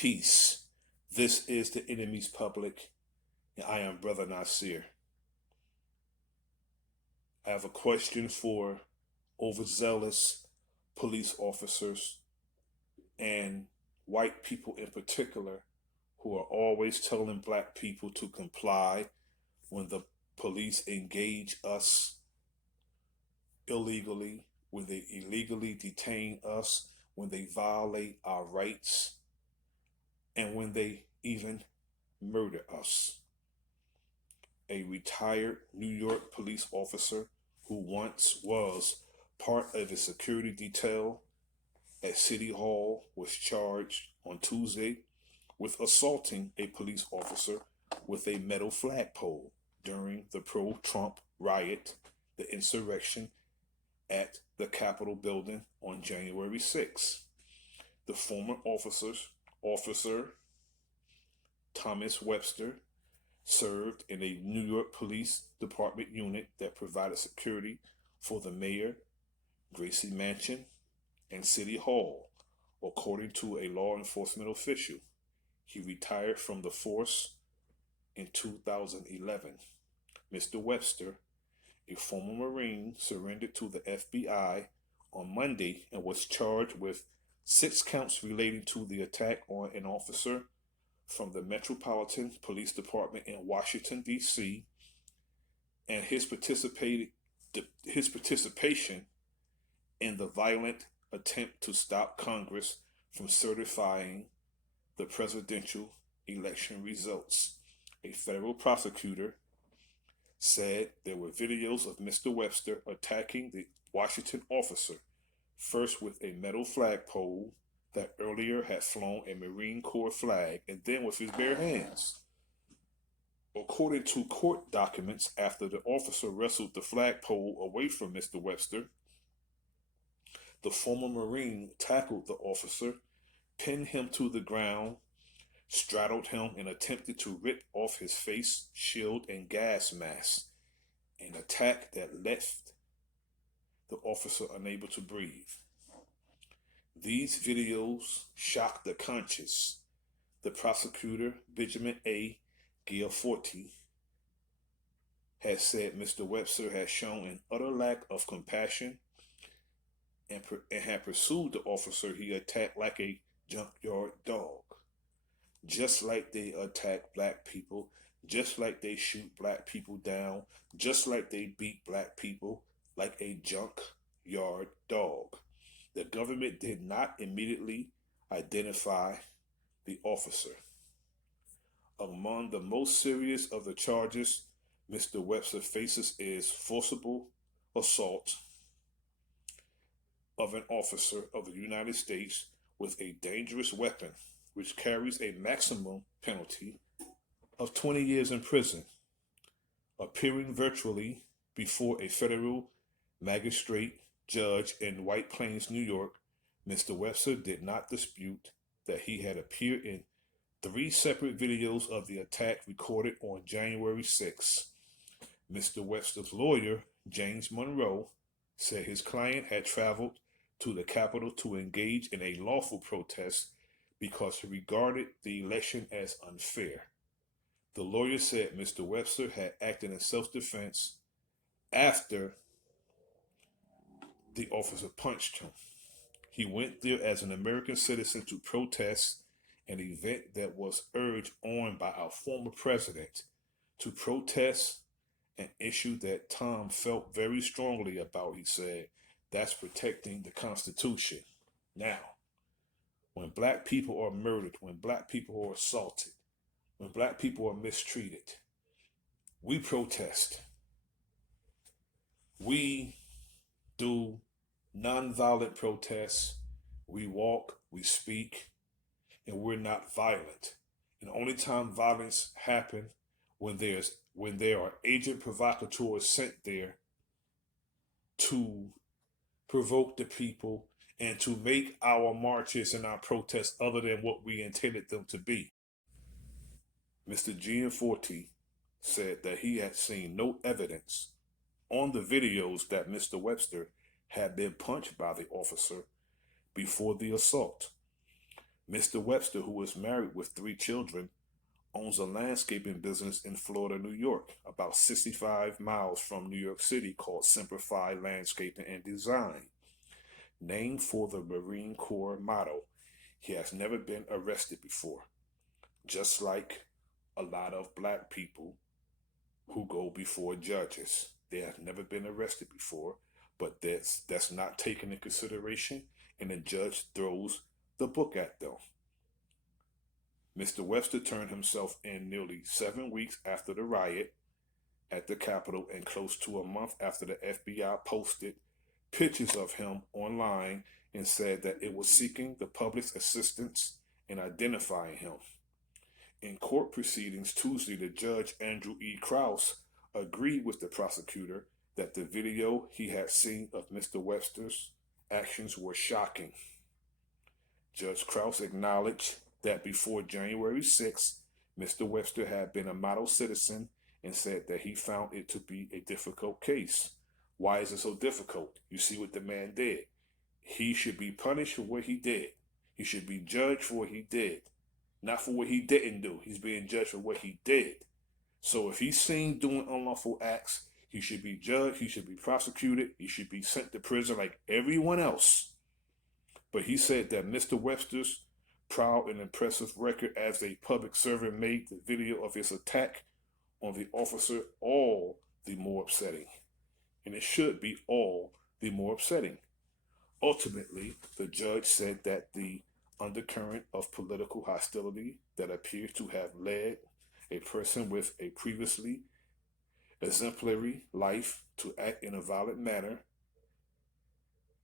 Peace. This is the enemy's public, and I am Bro.Nasir. I have a question for overzealous police officers and white people in particular who are always telling black people to comply when the police engage us illegally, when they illegally detain us, when they violate our rights, and when they even murder us. A retired New York police officer who once was part of a security detail at City Hall was charged on Tuesday with assaulting a police officer with a metal flagpole during the pro-Trump riot, the insurrection at the Capitol building on January 6th. The former officer Thomas Webster, served in a New York Police Department unit that provided security for the mayor, Gracie Mansion, and City Hall, according to a law enforcement official. He retired from the force in 2011. Mr. Webster, a former Marine, surrendered to the FBI on Monday and was charged with 6 counts relating to the attack on an officer from the Metropolitan Police Department in Washington, D.C., and his participation in the violent attempt to stop Congress from certifying the presidential election results. A federal prosecutor said there were videos of Mr. Webster attacking the Washington officer, first with a metal flagpole that earlier had flown a Marine Corps flag, and then with his bare hands. According to court documents, after the officer wrestled the flagpole away from Mr. Webster, the former Marine tackled the officer, pinned him to the ground, straddled him, and attempted to rip off his face, shield, and gas mask, an attack that left the officer unable to breathe. These videos shocked the conscience. The prosecutor, Benjamin A. Giaforti, has said Mr. Webster has shown an utter lack of compassion and had pursued the officer he attacked like a junkyard dog. Just like they attack black people, just like they shoot black people down, just like they beat black people like a junkyard dog. The government did not immediately identify the officer. Among the most serious of the charges Mr. Webster faces is forcible assault of an officer of the United States with a dangerous weapon, which carries a maximum penalty of 20 years in prison. Appearing virtually before a federal magistrate judge in White Plains, New York, Mr. Webster did not dispute that he had appeared in 3 separate videos of the attack recorded on January 6. Mr. Webster's lawyer, James Monroe, said his client had traveled to the Capitol to engage in a lawful protest because he regarded the election as unfair. The lawyer said Mr. Webster had acted in self-defense after the officer punched him. He went there as an American citizen to protest an event that was urged on by our former president, to protest an issue that Tom felt very strongly about, he said. That's protecting the Constitution. Now, when black people are murdered, when black people are assaulted, when black people are mistreated, we protest. We do nonviolent protests. We walk, we speak, and we're not violent. And the only time violence happens when there are agent provocateurs sent there to provoke the people and to make our marches and our protests other than what we intended them to be. Mr. Gianforte said that he had seen no evidence on the videos that Mr. Webster had been punched by the officer before the assault. Mr. Webster, who is married with 3 children, owns a landscaping business in Florida, New York, about 65 miles from New York City, called Simplify Landscaping and Design. Named for the Marine Corps motto, he has never been arrested before, just like a lot of black people who go before judges. They have never been arrested before, but that's not taken into consideration, and the judge throws the book at them. Mr. Webster turned himself in nearly 7 weeks after the riot at the Capitol and close to a month after the FBI posted pictures of him online and said that it was seeking the public's assistance in identifying him. In court proceedings Tuesday, the judge, Andrew E. Krause, agreed with the prosecutor that the video he had seen of Mr. Webster's actions were shocking. Judge Krause acknowledged that before January 6, Mr. Webster had been a model citizen and said that he found it to be a difficult case. Why is it so difficult? You see what the man did. He should be punished for what he did. He should be judged for what he did, not for what he didn't do. He's being judged for what he did. So if he's seen doing unlawful acts, he should be judged, he should be prosecuted, he should be sent to prison like everyone else. But he said that Mr. Webster's proud and impressive record as a public servant made the video of his attack on the officer all the more upsetting. And it should be all the more upsetting. Ultimately, the judge said that the undercurrent of political hostility that appears to have led a person with a previously exemplary life to act in a violent manner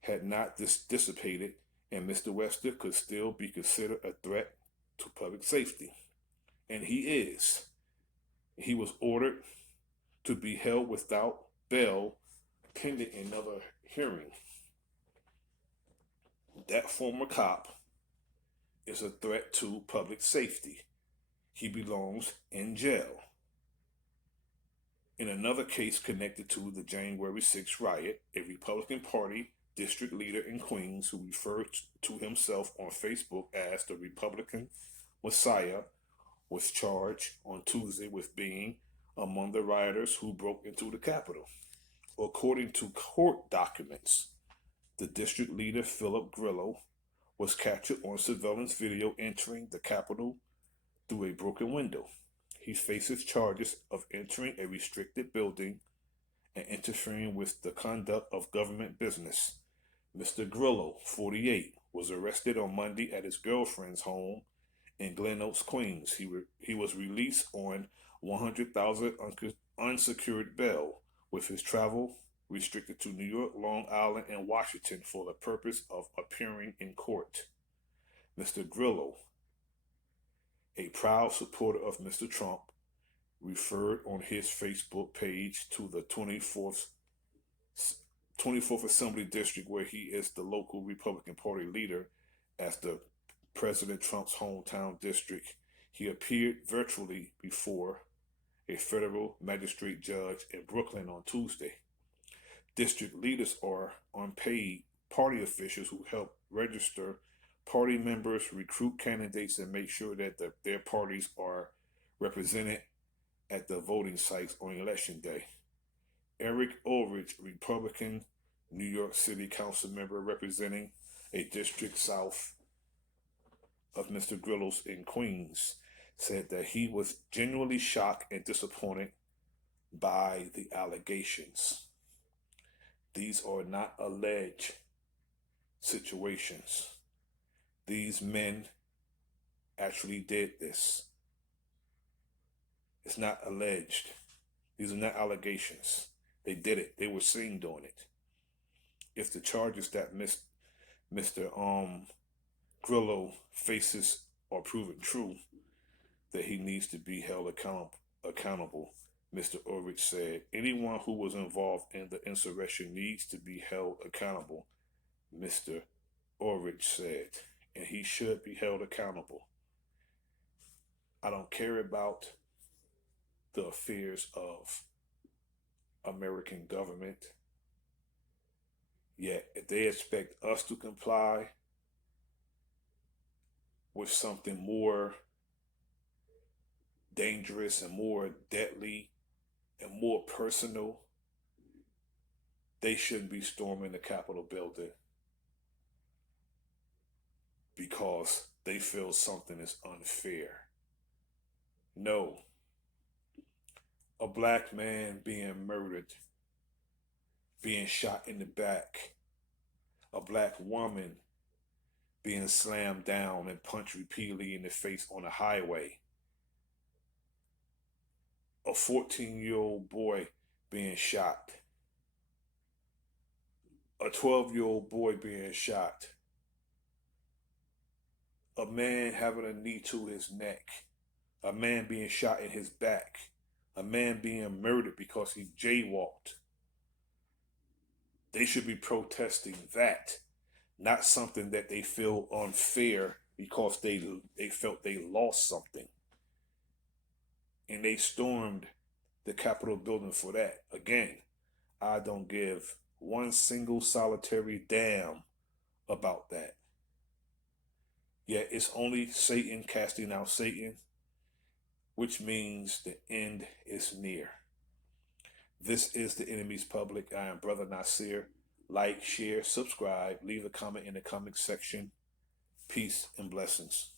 had not dissipated, and Mr. Webster could still be considered a threat to public safety. And he is. He was ordered to be held without bail pending another hearing. That former cop is a threat to public safety. He belongs in jail. In another case connected to the January 6th riot, a Republican Party district leader in Queens, who referred to himself on Facebook as the Republican Messiah, was charged on Tuesday with being among the rioters who broke into the Capitol. According to court documents, the district leader, Philip Grillo, was captured on surveillance video entering the Capitol through a broken window. He faces charges of entering a restricted building and interfering with the conduct of government business. Mr. Grillo, 48, was arrested on Monday at his girlfriend's home in Glen Oaks, Queens. He was released on $100,000 unsecured bail, with his travel restricted to New York, Long Island, and Washington for the purpose of appearing in court. Mr. Grillo, a proud supporter of Mr. Trump, referred on his Facebook page to the 24th Assembly District, where he is the local Republican Party leader, as the President Trump's hometown district. He appeared virtually before a federal magistrate judge in Brooklyn on Tuesday. District leaders are unpaid party officials who help register party members, recruit candidates, and make sure that their parties are represented at the voting sites on election day. Eric Ulrich, Republican New York City Council member representing a district south of Mr. Grillo's in Queens, said that he was genuinely shocked and disappointed by the allegations. These are not alleged situations. These men actually did this. It's not alleged. These are not allegations. They did it. They were seen doing it. If the charges that Mr. Grillo faces are proven true, that he needs to be held accountable. Mr. Ulrich said, anyone who was involved in the insurrection needs to be held accountable, Mr. Ulrich said, and he should be held accountable. I don't care about the affairs of American government, yet if they expect us to comply with something more dangerous and more deadly and more personal, they shouldn't be storming the Capitol building because they feel something is unfair. No. A black man being murdered, being shot in the back, a black woman being slammed down and punched repeatedly in the face on a highway, a 14-year-old boy being shot, a 12-year-old boy being shot, a man having a knee to his neck, a man being shot in his back, a man being murdered because he jaywalked. They should be protesting that, not something that they feel unfair because they felt they lost something. And they stormed the Capitol building for that. Again, I don't give one single solitary damn about that. Yet it's only Satan casting out Satan, which means the end is near. This is the Enemy's Public. I am Bro.Nasir. Like, share, subscribe, leave a comment in the comment section. Peace and blessings.